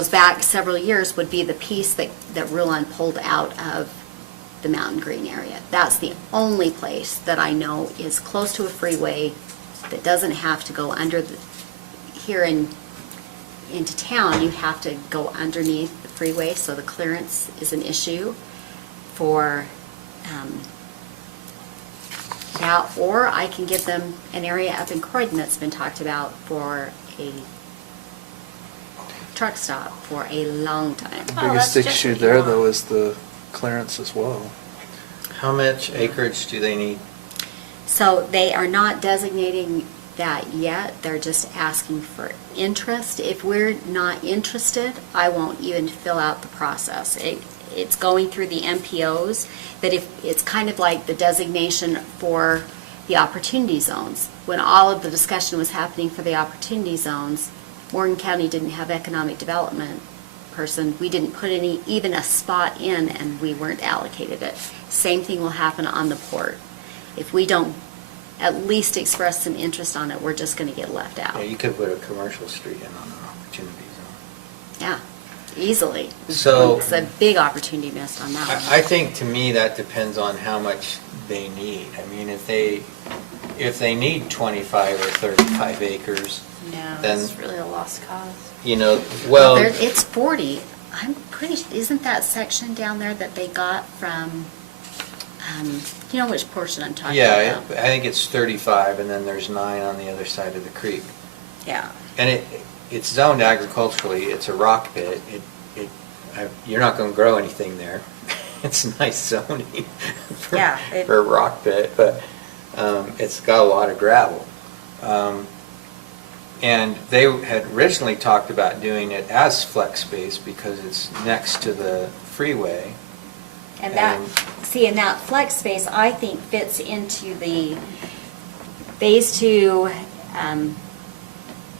goes back several years would be the piece that Rulon pulled out of the Mountain Green area. That's the only place that I know is close to a freeway that doesn't have to go under the, here into town, you have to go underneath the freeway, so the clearance is an issue for that, or I can give them an area up in Croydon that's been talked about for a truck stop for a long time. The Oh, biggest that's just issue what you there, want. though, is the clearance as well. How much acreage do they need? So they are not designating that yet, they're just asking for interest. If we're not interested, I won't even fill out the process. It's going through the MPOs, that if, it's kind of like the designation for the opportunity zones. When all of the discussion was happening for the opportunity zones, Morgan County didn't have economic development person. We didn't put any, even a spot in, and we weren't allocated it. Same thing will happen on the port. If we don't at least express some interest on it, we're just going to get left out. Yeah, you could put a commercial street in on an opportunity zone. Yeah, easily. So- It's a big opportunity missed on that one. I think, to me, that depends on how much they need. I mean, if they need 25 or 35 acres, No, then, it's really a lost cause. you know, well, It's 40. I'm pretty, isn't that section down there that they got from, you know which portion I'm talking yeah, about? I think it's 35, and then there's 9 on the other side of the creek. Yeah. And it's zoned agriculturally, it's a rock pit, you're not gonna grow anything there. It's nice zoning for Yeah, for a rock pit, but it's got a lot of gravel. And they had originally talked about doing it as flex space because it's next to the freeway. And that, And- see, and that flex space, I think, fits into the Phase 2,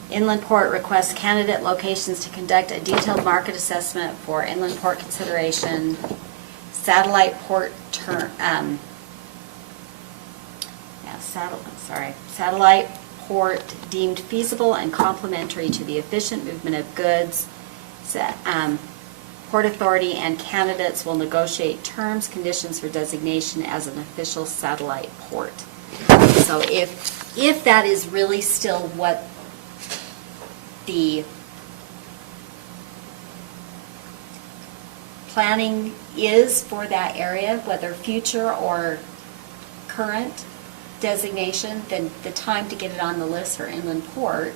Inland Port requests candidate locations to conduct a detailed market assessment for inland port consideration, satellite port satellite port deemed feasible and complementary to the efficient movement of goods. Port Authority and candidates will negotiate terms, conditions for designation as an official satellite port. So if that is really still what the planning is for that area, whether future or current designation, then the time to get it on the list for inland port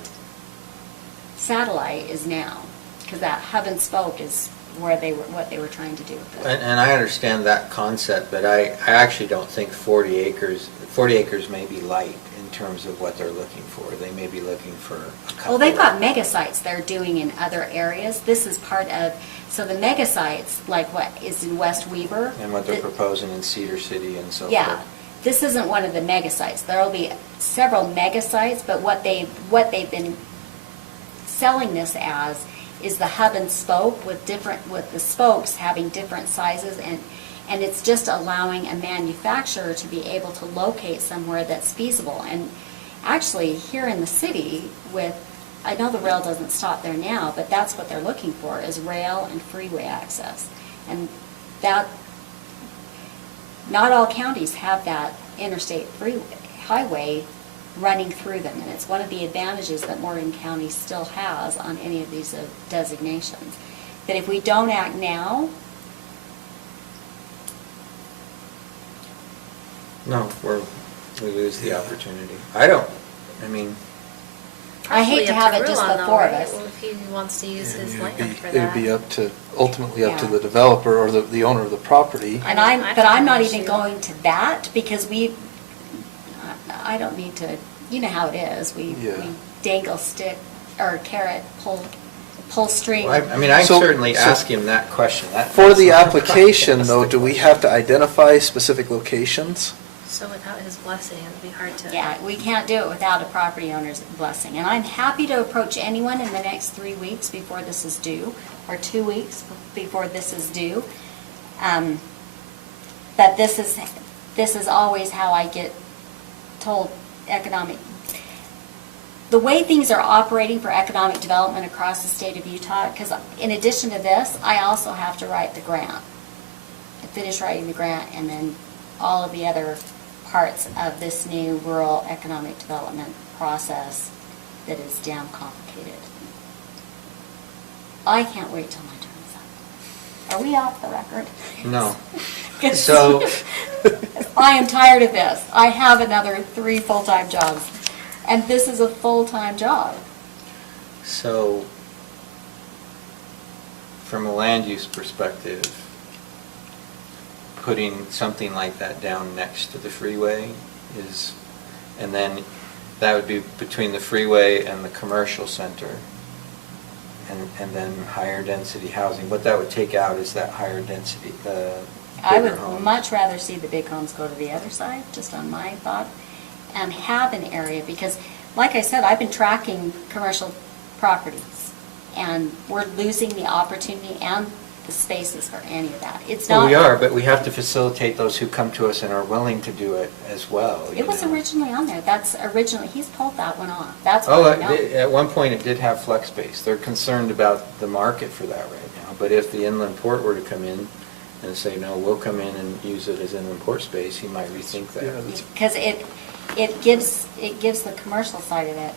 satellite is now, because that hub and spoke is where what they were trying to do with it. And I understand that concept, but I actually don't think 40 acres may be light in terms of what they're looking for. They may be looking for a couple. Well, they've got mega sites they're doing in other areas. This is part of, so the mega sites, like what is in West Weaver. And what they're the- proposing in Cedar City and so forth. Yeah, this isn't one of the mega sites. There'll be several mega sites, but what they've been selling this as is the hub and spoke with the spokes having different sizes, and it's just allowing a manufacturer to be able to locate somewhere that's feasible. And actually, here in the city I know the rail doesn't stop there now, but that's what they're looking for, is rail and freeway access. And that, not all counties have that interstate highway running through them, and it's one of the advantages that Morgan County still has on any of these designations. That if we don't act now, No, we lose the opportunity. I mean, I hate Probably to up have it just Rulon, the though, four of right? us. Well, if he wants to use his It'd land for be- that. It'd be up to, ultimately up to Yeah. the developer or the owner of the property. And I but find I'm not that even issue. going to that, because I don't need to, you know how it is, we Yeah. dangle stick, or carrot, pull string. I mean, I can So- certainly so- ask him that question. For That's the not a application, problem. though, That's the do we question. have to identify specific locations? So without his blessing, it'd be hard to. Yeah, we can't do it without a property owner's blessing. And I'm happy to approach anyone in the next 3 weeks before this is due, or 2 weeks before this is due. But this is always how I get told the way things are operating for economic development across the state of Utah, because in addition to this, I also have to write the grant. I finish writing the grant, and then all of the other parts of this new rural economic development process that is damn complicated. I can't wait till my term is up. Are we off the record? No. 'Cause So- I am tired of this. I have another 3 full-time jobs, and this is a full-time job. So, from a land use perspective, putting something like that down next to the freeway is, and then that would be between the freeway and the commercial center, and then higher density housing. What that would take out is that higher density, I bigger would homes. much rather see the big homes go to the other side, just on my thought, and have an area, because, like I said, I've been tracking commercial properties, and we're losing the opportunity and the spaces for any of that. It's not. Well, we are, but we have to facilitate those who come to us and are willing to do it as well. you It was know. originally on there. That's originally, he's pulled that one off. That's Oh, what I know. at one point it did have flex space. They're concerned about the market for that right now. But if the inland port were to come in and say, no, we'll come in and use it as inland port space, he might rethink Yeah, that. that's- Because it gives the commercial side of it